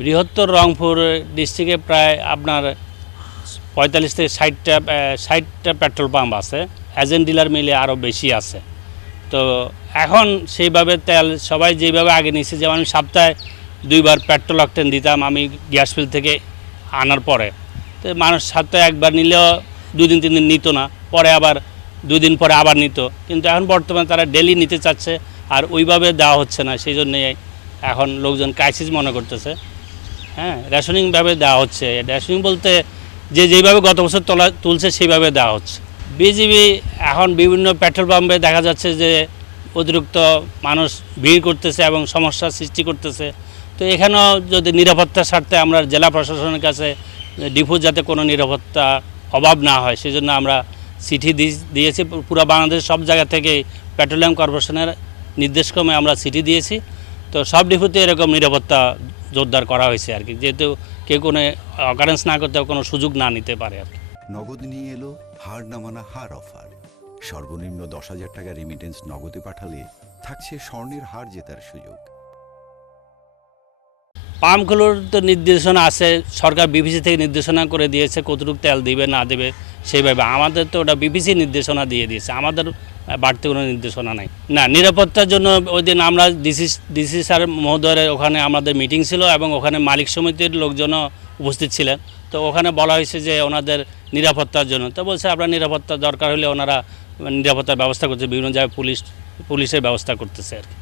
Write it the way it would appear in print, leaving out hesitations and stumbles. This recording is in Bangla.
বৃহত্তর রংপুর ডিস্ট্রিক্টে প্রায় আপনার 45 থেকে 60টা পেট্রোল পাম্প আছে। এজেন্ট ডিলার মিলে আরও বেশি আছে। তো এখন সেইভাবে তেল সবাই যেভাবে আগে নিচ্ছে, যেমন আমি সপ্তাহে 2বার পেট্রোল অকটেন দিতাম আমি গ্যাস ফিল থেকে আনার পরে। তো মানুষ সপ্তাহে একবার নিলেও 2 দিন 3 দিন নিত না, পরে আবার 2 দিন পরে আবার নিত। কিন্তু এখন বর্তমানে তারা ডেলি নিতে চাচ্ছে, আর ওইভাবে দেওয়া হচ্ছে না। সেই জন্যে এখন লোকজন ক্রাইসিস মনে করতেছে। হ্যাঁ, রেশনিংভাবে দেওয়া হচ্ছে। রেশনিং বলতে যেইভাবে গত বছর তুলছে সেইভাবে দেওয়া হচ্ছে। বিজিবি এখন বিভিন্ন পেট্রোল পাম্পে দেখা যাচ্ছে যে অতিরিক্ত মানুষ ভিড় করতেছে এবং সমস্যার সৃষ্টি করতেছে। তো এখানেও যদি নিরাপত্তার স্বার্থে আমরা জেলা প্রশাসনের কাছে ডিপো যাতে কোনো নিরাপত্তা অভাব না হয় সেজন্য আমরা চিঠি দিয়েছি। পুরো বাংলাদেশ সব জায়গা থেকে পেট্রোলিয়াম কর্পোরেশনের নির্দেশক্রমে আমরা চিঠি দিয়েছি। তো সব ডিপোতে এরকম নিরাপত্তা জোরদার করা হয়েছে আর কি, যেহেতু কেউ কোনো অকারেন্স না করতে কোনো সুযোগ না নিতে পারে আর কি। নগদ নিয়ে এলো হার না মানা হার অফার। সর্বনিম্ন 10,000 টাকা রেমিটেন্স নগদে পাঠালে থাকছে স্বর্ণের হার জেতার সুযোগ। পাম্পগুলোর তো নির্দেশনা আছে, সরকার বিপিসি থেকে নির্দেশনা করে দিয়েছে কতটুকু তেল দিবে না দেবে সেইভাবে। আমাদের তো ওটা বিপিসি নির্দেশনা দিয়ে দিয়েছে, আমাদের বাড়তি কোনো নির্দেশনা নাই। না, নিরাপত্তার জন্য ওই দিন আমরা ডিসি স্যার মহোদয়ের ওখানে আমাদের মিটিং ছিল এবং ওখানে মালিক সমিতির লোকজনও উপস্থিত ছিলেন। তো ওখানে বলা হয়েছে যে ওনাদের নিরাপত্তার জন্য, তো বলছে আপনার নিরাপত্তা দরকার হলে ওনারা নিরাপত্তার ব্যবস্থা করছে, বিভিন্ন জায়গায় পুলিশের ব্যবস্থা করতেছে আর কি।